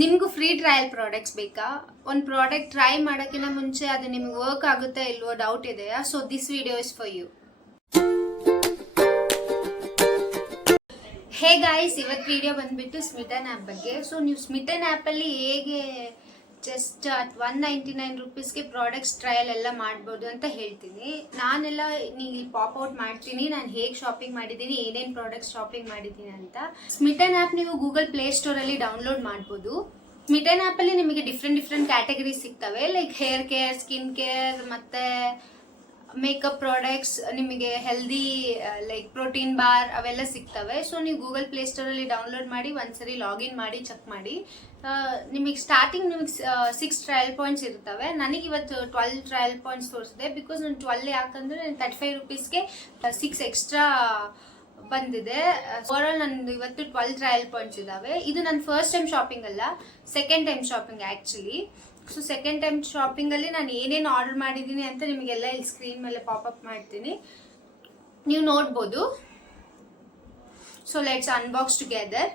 ನಿಮಗೂ free trial products ಬೇಕಾ? ಒಂದು ಪ್ರಾಡಕ್ಟ್ ಟ್ರೈ ಮಾಡೋಕ್ಕಿಂತ ಮುಂಚೆ ಅದು ನಿಮ್ಗೆ ವರ್ಕ್ ಆಗುತ್ತಾ ಇಲ್ವೋ ಡೌಟ್ ಇದೆಯಾ? So this video is for you. Hey guys, ಇವತ್ತು ವಿಡಿಯೋ ಬಂದ್ಬಿಟ್ಟು ಸ್ಮಿಟನ್ ಆ್ಯಪ್ ಬಗ್ಗೆ. ಸೊ ನೀವು ಸ್ಮಿಟನ್ ಆ್ಯಪಲ್ಲಿ ಹೇಗೆ ಜಸ್ಟ್ 199 ರುಪೀಸ್ಗೆ ಪ್ರಾಡಕ್ಟ್ಸ್ ಟ್ರಯಲ್ ಎಲ್ಲ ಮಾಡ್ಬೋದು ಅಂತ ಹೇಳ್ತೀನಿ. ನಾನೆಲ್ಲ ನೀವು ಪಾಪ್ಔಟ್ ಮಾಡ್ತೀನಿ, ನಾನು ಹೇಗೆ ಶಾಪಿಂಗ್ ಮಾಡಿದ್ದೀನಿ, ಏನೇನು ಪ್ರಾಡಕ್ಟ್ಸ್ ಶಾಪಿಂಗ್ ಮಾಡಿದ್ದೀನಿ ಅಂತ. ಸ್ಮಿಟನ್ ಆ್ಯಪ್ ನೀವು ಗೂಗಲ್ ಪ್ಲೇ ಸ್ಟೋರಲ್ಲಿ ಡೌನ್ಲೋಡ್ ಮಾಡ್ಬೋದು. ಸ್ಮಿಟನ್ ಆ್ಯಪಲ್ಲಿ ನಿಮಗೆ ಡಿಫ್ರೆಂಟ್ ಕ್ಯಾಟಗರೀಸ್ ಸಿಗ್ತವೆ, like hair care, skin care, ಮತ್ತು ಮೇಕಪ್ ಪ್ರಾಡಕ್ಟ್ಸ್, ನಿಮಗೆ ಹೆಲ್ದಿ ಲೈಕ್ ಪ್ರೋಟೀನ್ ಬಾರ್ ಅವೆಲ್ಲ ಸಿಗ್ತವೆ. ಸೊ ನೀವು ಗೂಗಲ್ ಪ್ಲೇ ಸ್ಟೋರಲ್ಲಿ ಡೌನ್ಲೋಡ್ ಮಾಡಿ ಒಂದ್ಸರಿ ಲಾಗಿನ್ ಮಾಡಿ ಚೆಕ್ ಮಾಡಿ. ನಿಮಗೆ ಸ್ಟಾರ್ಟಿಂಗ್ 6 ಟ್ರಯಲ್ ಪಾಯಿಂಟ್ಸ್ ಇರ್ತವೆ. ನನಗೆ ಇವತ್ತು 12 ಟ್ರಯಲ್ ಪಾಯಿಂಟ್ಸ್ ತೋರಿಸಿದೆ. ಬಿಕಾಸ್ ನಾನು 12 ಯಾಕಂದರೆ 35 ರುಪೀಸ್ಗೆ 6 ಎಕ್ಸ್ಟ್ರಾ ಬಂದಿದೆ. ಓವರಾಲ್ ನಂದು ಇವತ್ತು 12 ಟ್ರಯಲ್ ಪಾಯಿಂಟ್ಸ್ ಇದ್ದಾವೆ. ಇದು ನನ್ನ ಫಸ್ಟ್ ಟೈಮ್ ಶಾಪಿಂಗ್ ಅಲ್ಲ, second time shopping actually. So second time ಶಾಪಿಂಗಲ್ಲಿ ನಾನು ಏನೇನು ಆರ್ಡರ್ ಮಾಡಿದ್ದೀನಿ ಅಂತ ನಿಮಗೆಲ್ಲ ಇಲ್ಲಿ ಸ್ಕ್ರೀನ್ ಮೇಲೆ ಪಾಪಪ್ ಮಾಡ್ತೀನಿ, ನೀವು ನೋಡ್ಬೋದು. So let's unbox together.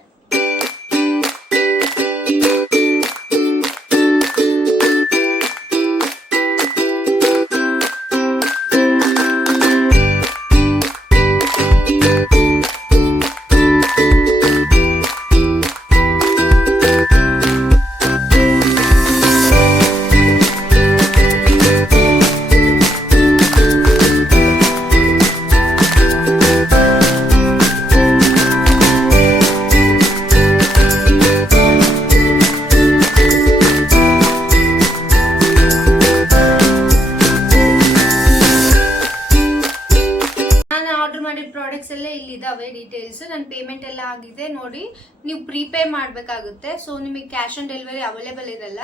Products ಎಲ್ಲ ಇಲ್ಲಿದ್ದಾವೆ ಡೀಟೇಲ್ಸ್. ನನ್ನ ಪೇಮೆಂಟ್ ಎಲ್ಲ ಆಗಿದೆ ನೋಡಿ. ನೀವು ಪ್ರೀಪೇ ಮಾಡಬೇಕಾಗುತ್ತೆ. ಸೊ ನಿಮಗೆ ಕ್ಯಾಶ್ ಆನ್ ಡೆಲಿವರಿ ಅವೈಲೇಬಲ್ ಇರಲ್ಲ,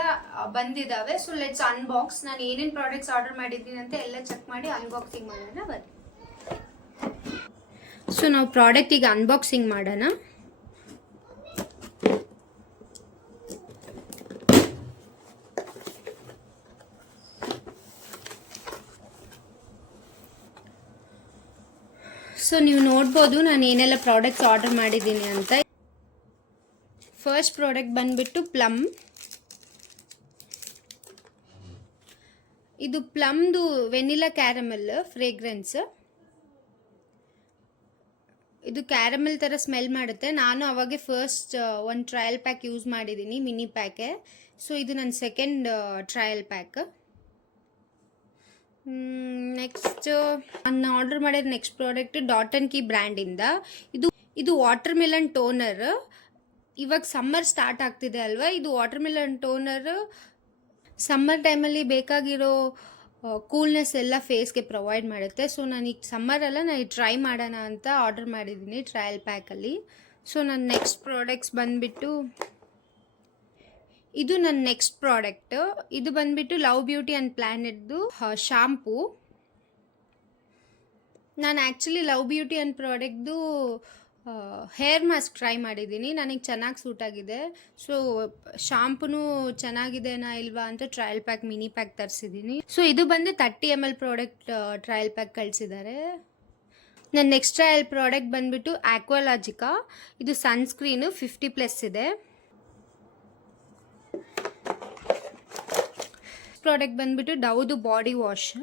ಬಂದಿದ್ದಾವೆ. So let's unbox. ನಾನು ಏನೇನು ಪ್ರಾಡಕ್ಟ್ಸ್ ಆರ್ಡರ್ ಮಾಡಿದ್ದೀನಿ ಅಂತ ಎಲ್ಲ ಚೆಕ್ ಮಾಡಿ ಅನ್ಬಾಕ್ಸಿಂಗ್ ಮಾಡೋಣ ಬನ್ನಿ. ಸೊ ನಾವು ಪ್ರಾಡಕ್ಟ್ ಈಗ ಅನ್ಬಾಕ್ಸಿಂಗ್ ಮಾಡೋಣ. ಸೊ ನೀವು ನೋಡ್ಬೋದು ನಾನು ಏನೆಲ್ಲ ಪ್ರಾಡಕ್ಟ್ಸ್ ಆರ್ಡರ್ ಮಾಡಿದ್ದೀನಿ ಅಂತ. ಫಸ್ಟ್ ಪ್ರಾಡಕ್ಟ್ ಬಂದ್ಬಿಟ್ಟು ಪ್ಲಮ್. ಇದು ಪ್ಲಮ್ದು ವೆನಿಲಾ ಕ್ಯಾರಮೆಲ್ ಫ್ರೇಗ್ರೆನ್ಸ್. ಇದು ಕ್ಯಾರಮೆಲ್ ಥರ ಸ್ಮೆಲ್ ಮಾಡುತ್ತೆ. ನಾನು ಅವಾಗೆ ಫಸ್ಟ್ ಒಂದು ಟ್ರಯಲ್ ಪ್ಯಾಕ್ ಯೂಸ್ ಮಾಡಿದ್ದೀನಿ, ಮಿನಿ ಪ್ಯಾಕೆ. ಸೊ ಇದು ನನ್ನ ಸೆಕೆಂಡ್ ಟ್ರಯಲ್ ಪ್ಯಾಕ್. ನೆಕ್ಸ್ಟ್ ನಾನು ಆರ್ಡರ್ ಮಾಡಿದ next product dot and key ಬ್ರ್ಯಾಂಡಿಂದ. ಇದು ವಾಟರ್ ಮೆಲನ್ ಟೋನರ್. ಇವಾಗ ಸಮ್ಮರ್ ಸ್ಟಾರ್ಟ್ ಆಗ್ತಿದೆ ಅಲ್ವಾ, ಇದು ವಾಟರ್ ಮೆಲನ್ ಟೋನರ್ ಸಮ್ಮರ್ ಟೈಮಲ್ಲಿ ಬೇಕಾಗಿರೋ ಕೂಲ್ನೆಸ್ ಎಲ್ಲ ಫೇಸ್ಗೆ ಪ್ರೊವೈಡ್ ಮಾಡುತ್ತೆ. ಸೊ ನಾನು ಈಗ ಸಮ್ಮರಲ್ಲ, ನಾನು ಟ್ರೈ ಮಾಡೋಣ ಅಂತ ಆರ್ಡರ್ ಮಾಡಿದ್ದೀನಿ ಟ್ರಯಲ್ ಪ್ಯಾಕಲ್ಲಿ. ಸೊ ನನ್ನ ನೆಕ್ಸ್ಟ್ ಪ್ರಾಡಕ್ಟ್ಸ್ ಬಂದುಬಿಟ್ಟು ಇದು ನನ್ನ ನೆಕ್ಸ್ಟ್ ಪ್ರಾಡಕ್ಟ್. ಇದು ಬಂದ್ಬಿಟ್ಟು ಲವ್ ಬ್ಯೂಟಿ ಆ್ಯಂಡ್ ಪ್ಲ್ಯಾನೆಟ್ದು ಶಾಂಪೂ. ನಾನು ಆ್ಯಕ್ಚುಲಿ ಲವ್ ಬ್ಯೂಟಿ ಆ್ಯಂಡ್ ಪ್ರಾಡಕ್ಟ್ದು ಹೇರ್ ಮಾಸ್ಕ್ ಟ್ರೈ ಮಾಡಿದ್ದೀನಿ, ನನಗೆ ಚೆನ್ನಾಗಿ ಸೂಟ್ ಆಗಿದೆ. ಸೊ ಶಾಂಪೂನು ಚೆನ್ನಾಗಿದೆನಾ ಇಲ್ವಾ ಅಂತ ಟ್ರಯಲ್ ಪ್ಯಾಕ್ ಮಿನಿ ಪ್ಯಾಕ್ ತರಿಸಿದ್ದೀನಿ. ಸೊ ಇದು ಬಂದು 30 ml ಪ್ರಾಡಕ್ಟ್ ಟ್ರಯಲ್ ಪ್ಯಾಕ್ ಕಳಿಸಿದ್ದಾರೆ. ನನ್ನ ನೆಕ್ಸ್ಟ್ ಟ್ರಯಲ್ ಪ್ರಾಡಕ್ಟ್ ಬಂದ್ಬಿಟ್ಟು ಆಕ್ವಾಲಾಜಿಕಾ. ಇದು ಸನ್ಸ್ಕ್ರೀನು 50+ ಇದೆ. ಪ್ರಾಡಕ್ಟ್ ಬಂದ್ಬಿಟ್ಟು ಡವ್ದು ಬಾಡಿ ವಾಶ್.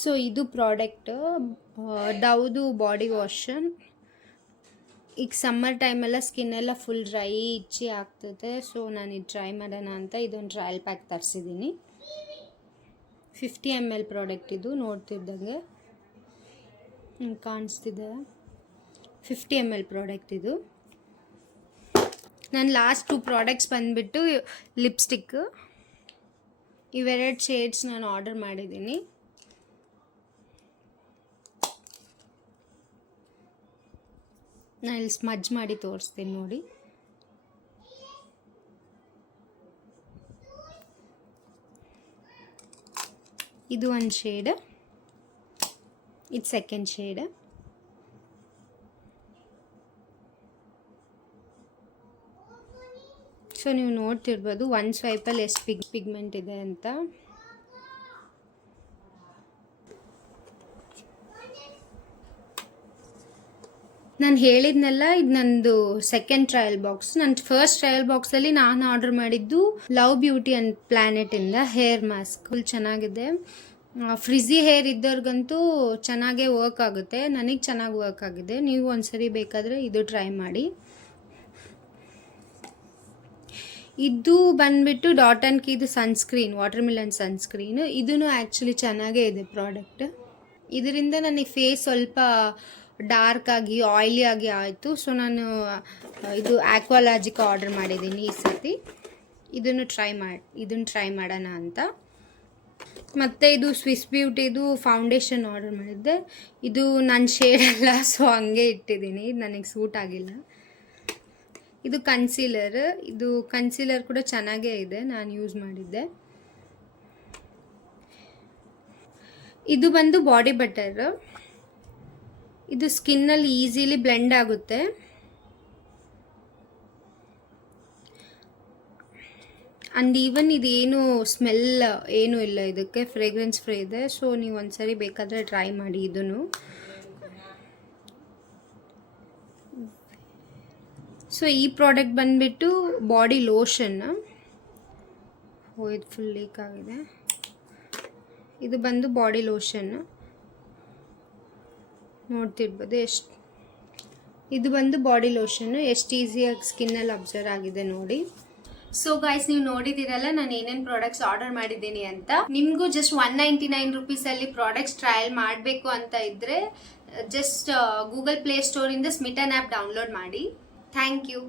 ಸೊ ಇದು ಪ್ರಾಡಕ್ಟ್ ಡವ್ದು ಬಾಡಿ ವಾಶ್. ಈಗ ಸಮ್ಮರ್ ಟೈಮೆಲ್ಲ ಸ್ಕಿನ್ ಎಲ್ಲ ಫುಲ್ ಡ್ರೈ ಇಚ್ಚಿ ಆಗ್ತದೆ. ಸೊ ನಾನು ಇದು ಟ್ರೈ ಮಾಡೋಣ ಅಂತ ಇದೊಂದು ಟ್ರಯಲ್ ಪ್ಯಾಕ್ ತರಿಸಿದ್ದೀನಿ. 50 ml ಪ್ರಾಡಕ್ಟ್ ಇದು, ನೋಡ್ತಿದ್ದಂಗೆ ಕಾಣಿಸ್ತಿದೆ. 50 ml ಪ್ರಾಡಕ್ಟ್ ಇದು. ನನ್ನ ಲಾಸ್ಟ್ 2 ಪ್ರಾಡಕ್ಟ್ಸ್ ಬಂದುಬಿಟ್ಟು ಲಿಪ್ಸ್ಟಿಕ್. ಇವೆರಡು ಶೇಡ್ಸ್ ನಾನು ಆರ್ಡರ್ ಮಾಡಿದ್ದೀನಿ. ನಾನು ಇಲ್ಲಿ ಸ್ಮಜ್ ಮಾಡಿ ತೋರಿಸ್ತೀನಿ ನೋಡಿ. ಇದು ಒಂದು ಶೇಡ್, ಇದು ಸೆಕೆಂಡ್ ಶೇಡ್. ಸೊ ನೀವು ನೋಡ್ತಿರ್ಬೋದು ಒಂದು ಸ್ವೈಪಲ್ಲಿ ಎಷ್ಟು ಪಿಗ್ಮೆಂಟ್ ಇದೆ ಅಂತ. ನಾನು ಹೇಳಿದ್ನಲ್ಲ, ಇದು ನಂದು ಸೆಕೆಂಡ್ ಟ್ರಯಲ್ ಬಾಕ್ಸ್. ನನ್ನ ಫಸ್ಟ್ ಟ್ರಯಲ್ ಬಾಕ್ಸಲ್ಲಿ ನಾನು ಆರ್ಡರ್ ಮಾಡಿದ್ದು ಲವ್ ಬ್ಯೂಟಿ ಆ್ಯಂಡ್ ಪ್ಲ್ಯಾನೆಟಿಂದ ಹೇರ್ ಮಾಸ್ಕ್. ಫುಲ್ ಚೆನ್ನಾಗಿದೆ. ಫ್ರಿಝಿ ಹೇರ್ ಇದ್ದವ್ರಿಗಂತೂ ಚೆನ್ನಾಗೇ ವರ್ಕ್ ಆಗುತ್ತೆ. ನನಗೆ ಚೆನ್ನಾಗಿ ವರ್ಕ್ ಆಗಿದೆ. ನೀವು ಒಂದ್ಸರಿ ಬೇಕಾದರೆ ಇದು ಟ್ರೈ ಮಾಡಿ. ಇದು ಬಂದುಬಿಟ್ಟು ಡಾಟ್ ಆ್ಯಂಡ್ ಕೀದು ಸನ್ಸ್ಕ್ರೀನ್, ವಾಟರ್ ಮಿಲನ್ ಸನ್ಸ್ಕ್ರೀನ್. ಇದೂ ಆ್ಯಕ್ಚುಲಿ ಚೆನ್ನಾಗೇ ಇದೆ ಪ್ರಾಡಕ್ಟ್. ಇದರಿಂದ ನನಗೆ ಫೇಸ್ ಸ್ವಲ್ಪ ಡಾರ್ಕ್ ಆಗಿ ಆಯಿಲಿ ಆಗಿ ಆಯಿತು. ಸೊ ನಾನು ಇದು ಆಕ್ವಾಲಾಜಿಕ್ ಆರ್ಡರ್ ಮಾಡಿದ್ದೀನಿ ಈ ಸರ್ತಿ. ಇದನ್ನು ಟ್ರೈ ಮಾಡೋಣ ಅಂತ. ಮತ್ತು ಇದು ಸ್ವಿಸ್ ಬ್ಯೂಟಿದು ಫೌಂಡೇಶನ್ ಆರ್ಡರ್ ಮಾಡಿದ್ದೆ. ಇದು ನನ್ನ ಶೇಡ್ ಅಲ್ಲ, ಸೊ ಹಂಗೆ ಇಟ್ಟಿದ್ದೀನಿ. ಇದು ನನಗೆ ಸೂಟ್ ಆಗಿಲ್ಲ. ಇದು ಕನ್ಸೀಲರ್ ಕೂಡ ಚೆನ್ನಾಗೇ ಇದೆ, ನಾನು ಯೂಸ್ ಮಾಡಿದ್ದೆ. ಇದು ಬಂದು ಬಾಡಿ ಬಟರ್. ಇದು ಸ್ಕಿನ್ನಲ್ಲಿ ಈಸಿಲಿ ಬ್ಲೆಂಡ್ ಆಗುತ್ತೆ. ಆ್ಯಂಡ್ ಈವನ್ ಇದೇನು ಸ್ಮೆಲ್ ಏನೂ ಇಲ್ಲ, ಇದಕ್ಕೆ ಫ್ರೇಗ್ರೆನ್ಸ್ ಫ್ರೀ ಇದೆ. ಸೊ ನೀವು ಒಂದ್ಸರಿ ಬೇಕಾದರೆ ಟ್ರೈ ಮಾಡಿ ಇದನ್ನು. ಸೊ ಈ ಪ್ರಾಡಕ್ಟ್ ಬಂದುಬಿಟ್ಟು ಬಾಡಿ ಲೋಷನ್. ಇದು ಫುಲ್ ಲೀಕ್ ಆಗಿದೆ. ಇದು ಬಂದು ಬಾಡಿ ಲೋಷನ್, ನೋಡ್ತಿರ್ಬೋದು ಇದು ಬಂದು ಬಾಡಿ ಲೋಷನ್ನು ಎಷ್ಟು ಈಸಿಯಾಗಿ ಸ್ಕಿನ್ನಲ್ಲಿ ಅಬ್ಸರ್ವ್ ಆಗಿದೆ ನೋಡಿ. ಸೊ ಗೈಸ್, ನೀವು ನೋಡಿದ್ದೀರಲ್ಲ ನಾನು ಏನೇನು ಪ್ರಾಡಕ್ಟ್ಸ್ ಆರ್ಡರ್ ಮಾಡಿದ್ದೀನಿ ಅಂತ. ನಿಮಗೂ ಜಸ್ಟ್ 199 ರುಪೀಸಲ್ಲಿ ಪ್ರಾಡಕ್ಟ್ಸ್ ಟ್ರಯಲ್ ಮಾಡಬೇಕು ಅಂತ ಇದ್ದರೆ ಜಸ್ಟ್ ಗೂಗಲ್ ಪ್ಲೇ ಸ್ಟೋರಿಂದ ಸ್ಮಿಟನ್ ಆ್ಯಪ್ ಡೌನ್ಲೋಡ್ ಮಾಡಿ. Thank you.